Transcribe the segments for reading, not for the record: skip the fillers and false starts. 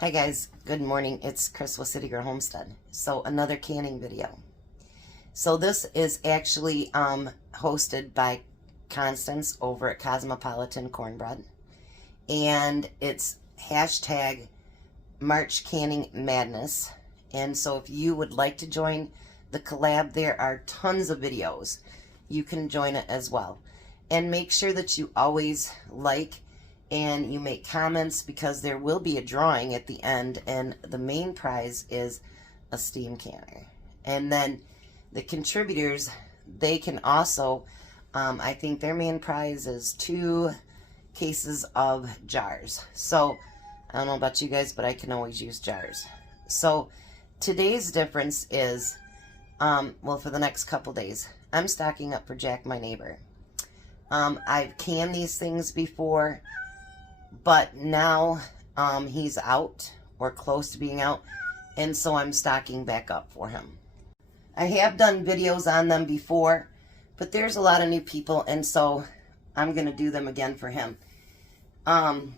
Hi guys, good morning. It's Chris with City Girl Homestead. So another canning video. So this is actually hosted by Constance over at Cosmopolitan Cornbread. And it's hashtag March Canning Madness. And so if you would like to join the collab, there are tons of videos. You can join it as well. And make sure that you always like and you make comments, because there will be a drawing at the end, and the main prize is a steam canner. And then the contributors, they can also, I think their main prize is 2 cases of jars. So I don't know about you guys, but I can always use jars. So today's difference is, well, for the next couple days, I'm stocking up for Jack, my neighbor. I've canned these things before, but now he's out or close to being out, and so I'm stocking back up for him. I have done videos on them before, but there's a lot of new people, and so I'm going to do them again for him. 2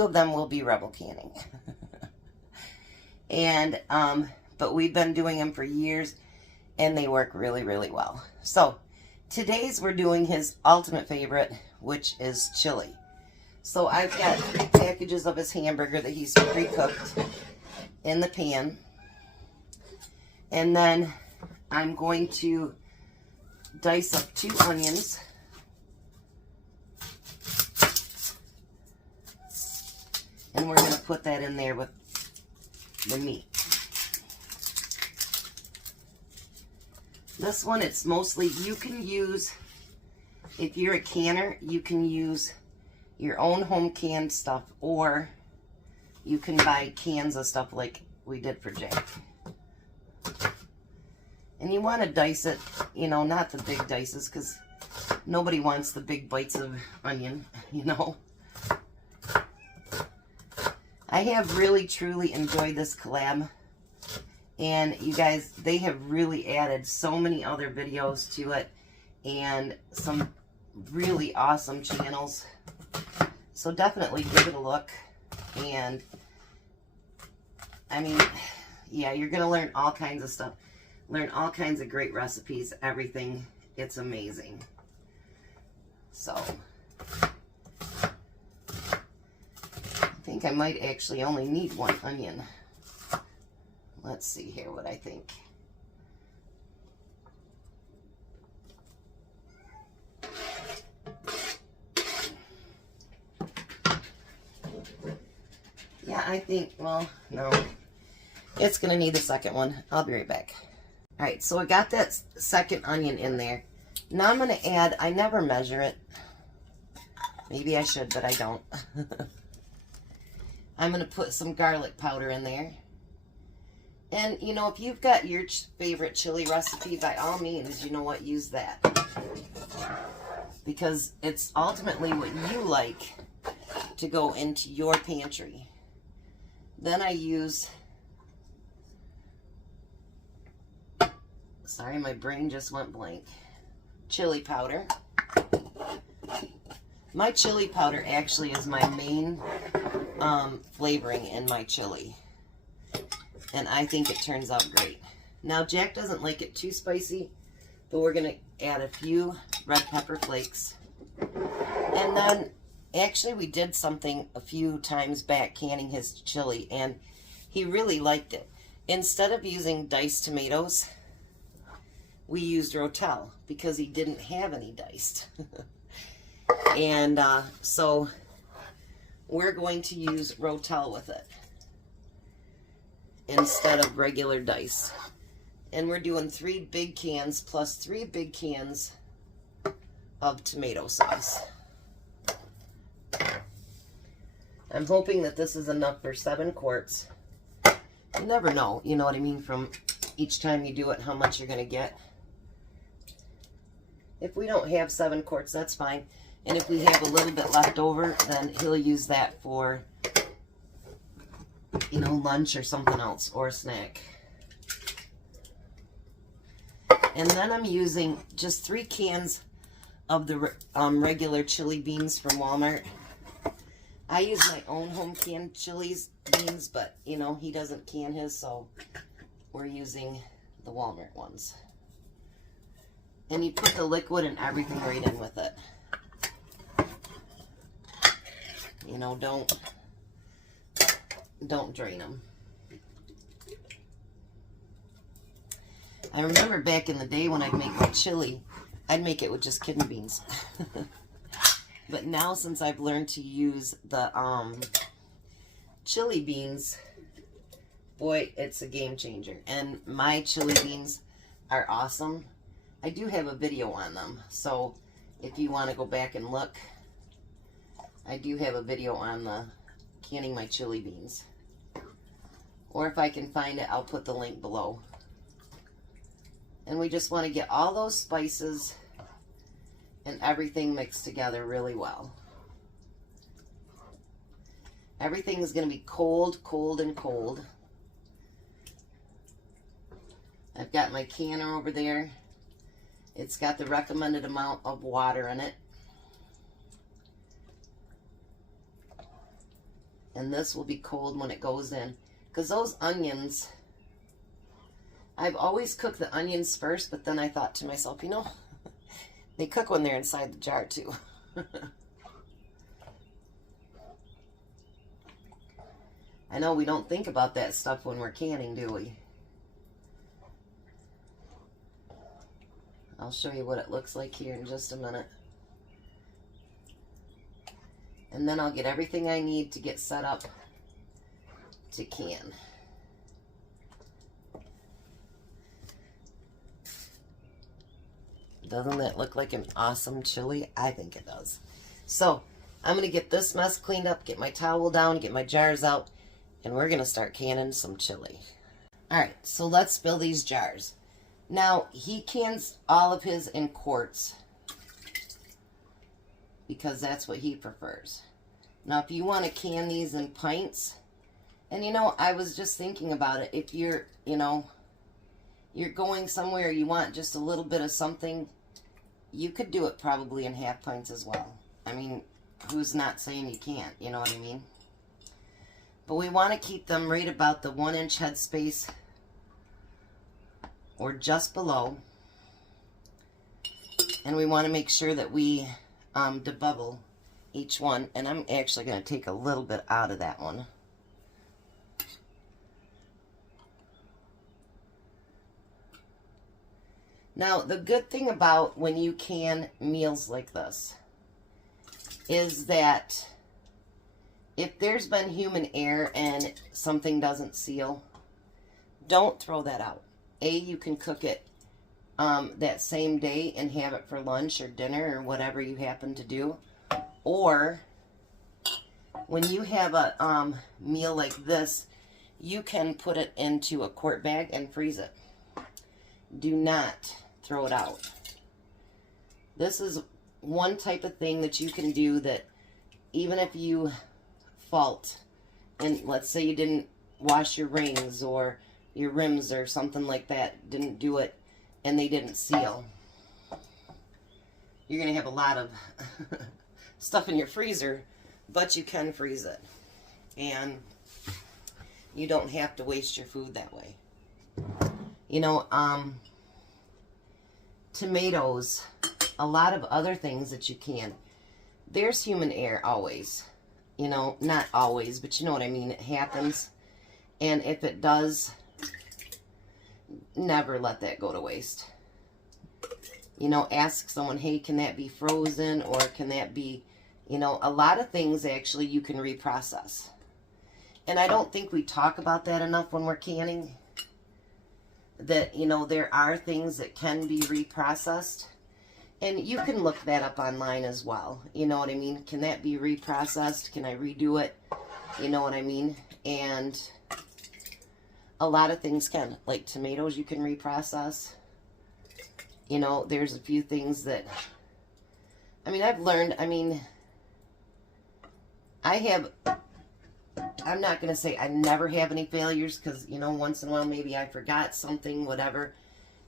of them will be Rebel canning. And but we've been doing them for years, and they work really, really well. So today's we're doing his ultimate favorite, which is chili. So I've got packages of his hamburger that he's pre-cooked in the pan. And then I'm going to dice up 2 onions. And we're going to put that in there with the meat. This one, it's mostly, you can use, if you're a canner, you can use your own home canned stuff, or you can buy cans of stuff like we did for Jack. And you want to dice it, you know, not the big dices, because nobody wants the big bites of onion, you know. I have really, truly enjoyed this collab. And you guys, they have really added so many other videos to it, and some really awesome channels. So definitely give it a look. And I mean, yeah, you're going to learn all kinds of stuff. Learn all kinds of great recipes, everything. It's amazing. So I think I might actually only need 1 onion. Let's see here what I think. Yeah, I think, well, no. It's going to need the second one. I'll be right back. Alright, so I got that second onion in there. Now I'm going to add, I never measure it. Maybe I should, but I don't. I'm going to put some garlic powder in there. And, you know, if you've got your favorite chili recipe, by all means, you know what, use that. Because it's ultimately what you like to go into your pantry. Then I use, sorry, my brain just went blank, chili powder. My chili powder actually is my main flavoring in my chili. And I think it turns out great. Now, Jack doesn't like it too spicy, but we're going to add a few red pepper flakes. And then, actually, we did something a few times back, canning his chili, and he really liked it. Instead of using diced tomatoes, we used Rotel, because he didn't have any diced. And so we're going to use Rotel with it instead of regular dice. And we're doing 3 big cans plus 3 big cans of tomato sauce. I'm hoping that this is enough for 7 quarts. You never know, you know what I mean, from each time you do it, how much you're going to get. If we don't have 7 quarts, that's fine. And if we have a little bit left over, then he'll use that for, you know, lunch or something else, or a snack. And then I'm using just 3 cans of the regular chili beans from Walmart. I use my own home canned beans, but you know, he doesn't can his, so we're using the Walmart ones. And you put the liquid and everything right in with it. You know, don't drain them. I remember back in the day when I'd make my chili, I'd make it with just kidney beans. But now, since I've learned to use the chili beans, boy, it's a game changer. And my chili beans are awesome. I do have a video on them, so if you want to go back and look, I do have a video on the canning my chili beans. Or if I can find it, I'll put the link below. And we just want to get all those spices and everything mixed together really well. Everything is going to be cold, cold, and cold. I've got my canner over there. It's got the recommended amount of water in it. And this will be cold when it goes in. Because those onions, I've always cooked the onions first, but then I thought to myself, you know, they cook when they're inside the jar too. I know we don't think about that stuff when we're canning, do we? I'll show you what it looks like here in just a minute. And then I'll get everything I need to get set up to can. Doesn't that look like an awesome chili? I think it does. So I'm going to get this mess cleaned up, get my towel down, get my jars out, and we're going to start canning some chili. Alright, so let's fill these jars. Now, he cans all of his in quarts because that's what he prefers. Now, if you want to can these in pints, and you know, I was just thinking about it. If you're, you know, you're going somewhere, you want just a little bit of something, you could do it probably in half pints as well. I mean, who's not saying you can't, you know what I mean? But we want to keep them right about the 1-inch headspace or just below. And we want to make sure that we debubble each one. And I'm actually going to take a little bit out of that one. Now, the good thing about when you can meals like this is that if there's been human error and something doesn't seal, don't throw that out. You can cook it that same day and have it for lunch or dinner or whatever you happen to do. Or when you have a meal like this, you can put it into a quart bag and freeze it. Do not throw it out. This is one type of thing that you can do that even if you fault, and let's say you didn't wash your rings or your rims or something like that, didn't do it, and they didn't seal, you're going to have a lot of stuff in your freezer, but you can freeze it. And you don't have to waste your food that way. You know, tomatoes, a lot of other things that you can. There's human error always. You know, not always, but you know what I mean. It happens. And if it does, never let that go to waste. You know, ask someone, hey, can that be frozen? Or can that be, you know, a lot of things actually you can reprocess. And I don't think we talk about that enough when we're canning. That, you know, there are things that can be reprocessed. And you can look that up online as well. You know what I mean? Can that be reprocessed? Can I redo it? You know what I mean? And a lot of things can. Like tomatoes you can reprocess. You know, there's a few things that, I mean, I've learned, I mean, I'm not going to say I never have any failures because, you know, once in a while maybe I forgot something, whatever.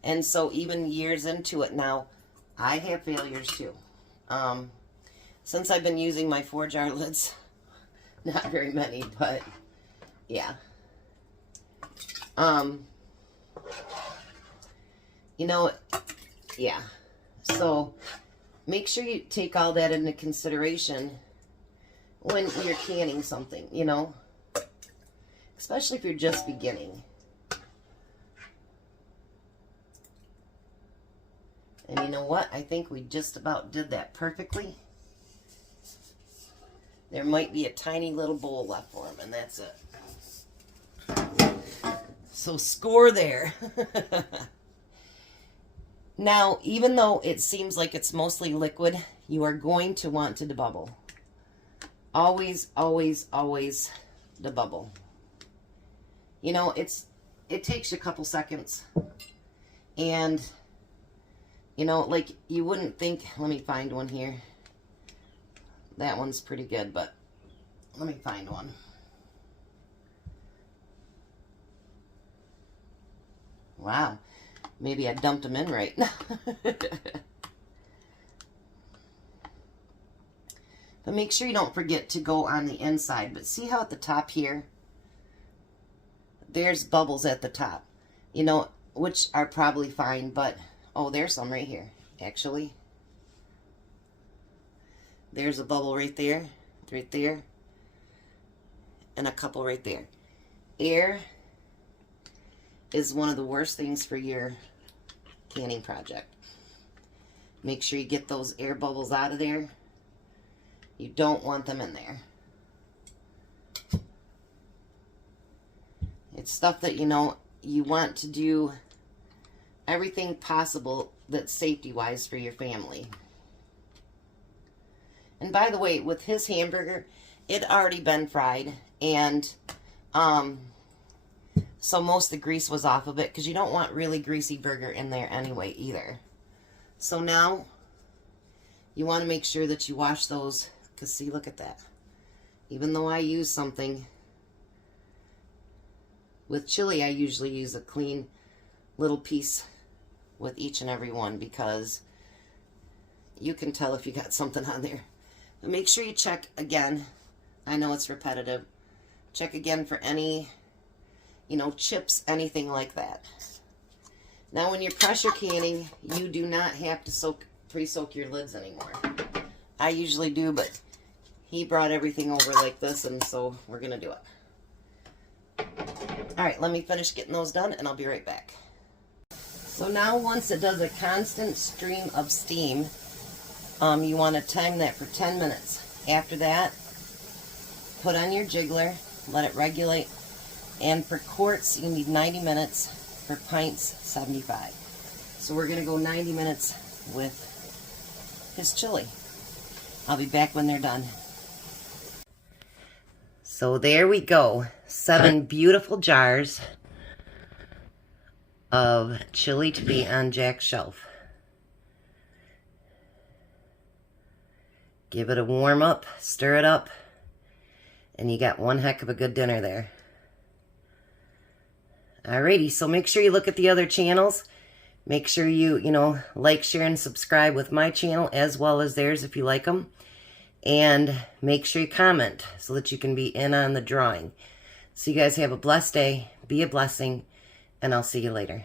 And so even years into it now, I have failures too. Since I've been using my 4-jar lids, Not very many, but yeah. You know, yeah. So make sure you take all that into consideration when you're canning something, you know, especially if you're just beginning. And you know what? I think we just about did that perfectly. There might be a tiny little bowl left for him, and that's it. So score there. Now, even though it seems like it's mostly liquid, you are going to want to debubble. Always, always, always debubble. You know, it takes you a couple seconds. And, you know, like you wouldn't think, let me find one here. That one's pretty good, but let me find one. Wow. Maybe I dumped them in right. But make sure you don't forget to go on the inside. But see how at the top here, there's bubbles at the top. You know, which are probably fine, but, oh, there's some right here, actually. There's a bubble right there, and a couple right there. Air is one of the worst things for your canning project. Make sure you get those air bubbles out of there. You don't want them in there. It's stuff that, you know, you want to do everything possible that's safety-wise for your family. And by the way, with his hamburger, it already been fried, and so most of the grease was off of it, because you don't want really greasy burger in there anyway either. So now you want to make sure that you wash those, because see, look at that. Even though I use something with chili, I usually use a clean little piece with each and every one, because you can tell if you got something on there. But make sure you check again. I know it's repetitive. Check again for any, you know, chips, anything like that. Now when you're pressure canning, you do not have to pre-soak your lids anymore. I usually do, but he brought everything over like this, and so we're going to do it. Alright, let me finish getting those done, and I'll be right back. So now once it does a constant stream of steam, you want to time that for 10 minutes. After that, put on your jiggler, let it regulate, and for quarts you need 90 minutes, for pints 75. So we're going to go 90 minutes with his chili. I'll be back when they're done. So there we go, 7 beautiful jars of chili to be on Jack's shelf. Give it a warm up, stir it up, and you got one heck of a good dinner there. Alrighty, so make sure you look at the other channels. Make sure you like, share, and subscribe with my channel as well as theirs if you like them. And make sure you comment so that you can be in on the drawing. So you guys have a blessed day, be a blessing, and I'll see you later.